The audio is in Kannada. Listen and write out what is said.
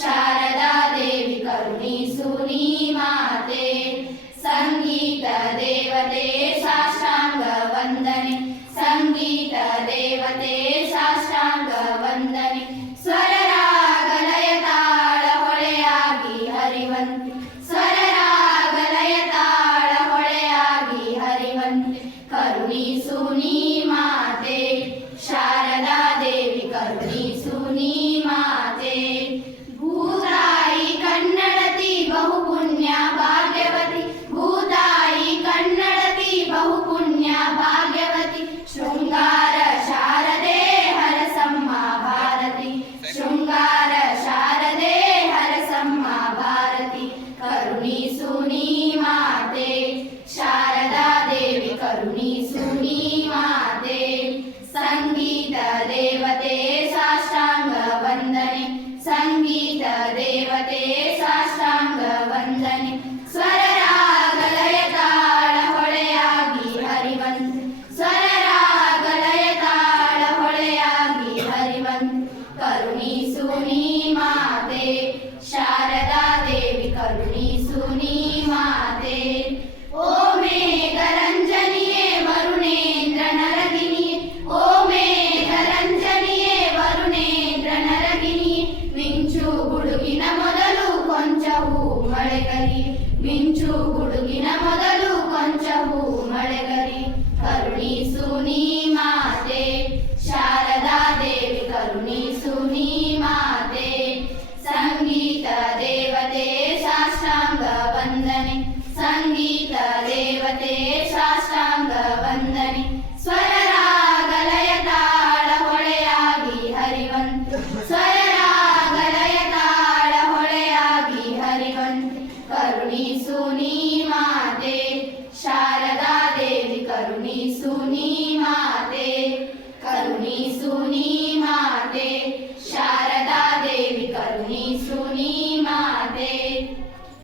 ಶಾರದಾ ದೇವಿ ಕರುಣಿಸು ನೀ ಮಾತೆ. ಸಂಗೀತ ದೇವತೆ ಸಾಷ್ಟಾಂಗ ವಂದನೆ, ಸಂಗೀತ ದೇವತೆ ಸಾಷ್ಟಾಂಗ ವಂದನೆ. ಸ್ವರ ರಾಗ ಲಯ ತಾಳ ಹೊಳೆಯಾಗಿ ಹರಿವಂತೆ, ಸ್ವರ ರಾಗ ಲಯ ತಾಳ ಹೊಳೆಯಾಗಿ ಹರಿವಂತೆ. ಕರುಣಿಸು ನೀ ಮಾತೆ, ಶಾರದಾ ದೇವಿ ಕರುಣಿಸು ನೀ ಮಾತೆ. ಭೂತಾಯಿ ಕನ್ನಡತಿ ಬಹು ಪುಣ್ಯ ಭಾಗ್ಯವತಿ, ಭೂತಾಯಿ ಕನ್ನಡತಿ ಬಹು ಪುಣ್ಯ ಭಾಗ್ಯವತಿ. ಶೃಂಗಾರ ಶಾರದೆ ಹರಸಮ್ಮ ಭಾರತಿ, ಶೃಂಗಾರ ಶಾರದೆ ಹರಸಮ್ಮ ಭಾರತಿ. ಕರುಣಿಸು ನೀ ಮಾತೆ, ಶಾರದಾ ದೇವಿ ಕರುಣಿಸು ನೀ ಮಾತೆ. ಸಂಗೀತ ದೇವತೆ ಸಾಷ್ಟಾಂಗ ವಂದನೆ, ಸಂಗೀತ ದೇವತೆ ಸಾಷ್ಟಾಂಗ ವಂದನೆ. ಸ್ವರ ರಾಗ ಲಯ ತಾಳ ಹೊಳೆಯಾಗಿ ಹರಿವಂತೆ, ಸ್ವರ ರಾಗ ಲಯ ತಾಳ ಹೊಳೆಯಾಗಿ ಹರಿವಂತೆ. ಕರುಣಿಸು ನೀ ಮಾತೆ, ಶಾರದಾ ದೇವಿ ಕರುಣಿಸು ನೀ ಮಾತೆ. ಓ ಮೇಘರಂಜನಿಯೇ ವರುಣೇಂದ್ರ ನರಗಿನಿಯೇ, ಓ ಮೇಘರಂಜನಿಯೇ ವರುಣೇಂದ್ರ ನರಗಿನಿಯೇ. ಮಿಂಚು ಗುಡುಗಿನ ಮೊದಲು ಕೊಂಚ ಹೂ ಮಳೆಗರಿ, ಮಿಂಚು ಗುಡುಗಿನ ಮೊದಲು ಕೊಂಚ ಹೂ ಮಳೆಗರಿ. ಕರುಣಿಸು ನೀ ಮಾತೆ, ಶಾರದಾ ದೇವಿ ಕರುಣಿಸು ನೀ ಮಾತೆ. ಸಂಗೀತ ದೇವತೆ ಸಾಷ್ಟಾಂಗ ವಂದನೆ, ಸಂಗೀತ ದೇವತೆ ಸಾಷ್ಟಾಂಗ ವಂದನೆ. ಸ್ವರ ರಾಗ ಲಯ ತಾಳ ಹೊಳೆಯಾಗಿ ಹರಿವಂತೆ, ಸ್ವರ ರಾಗ ಲಯ ತಾಳ ಹೊಳೆಯಾಗಿ ಹರಿವಂತೆ. ಕರುಣಿಸು ನೀ ಮಾತೆ, ಶಾರದಾ ದೇವಿ ಕರುಣಿಸು ನೀ ಮಾತೆ, ಕರುಣಿಸು ನೀ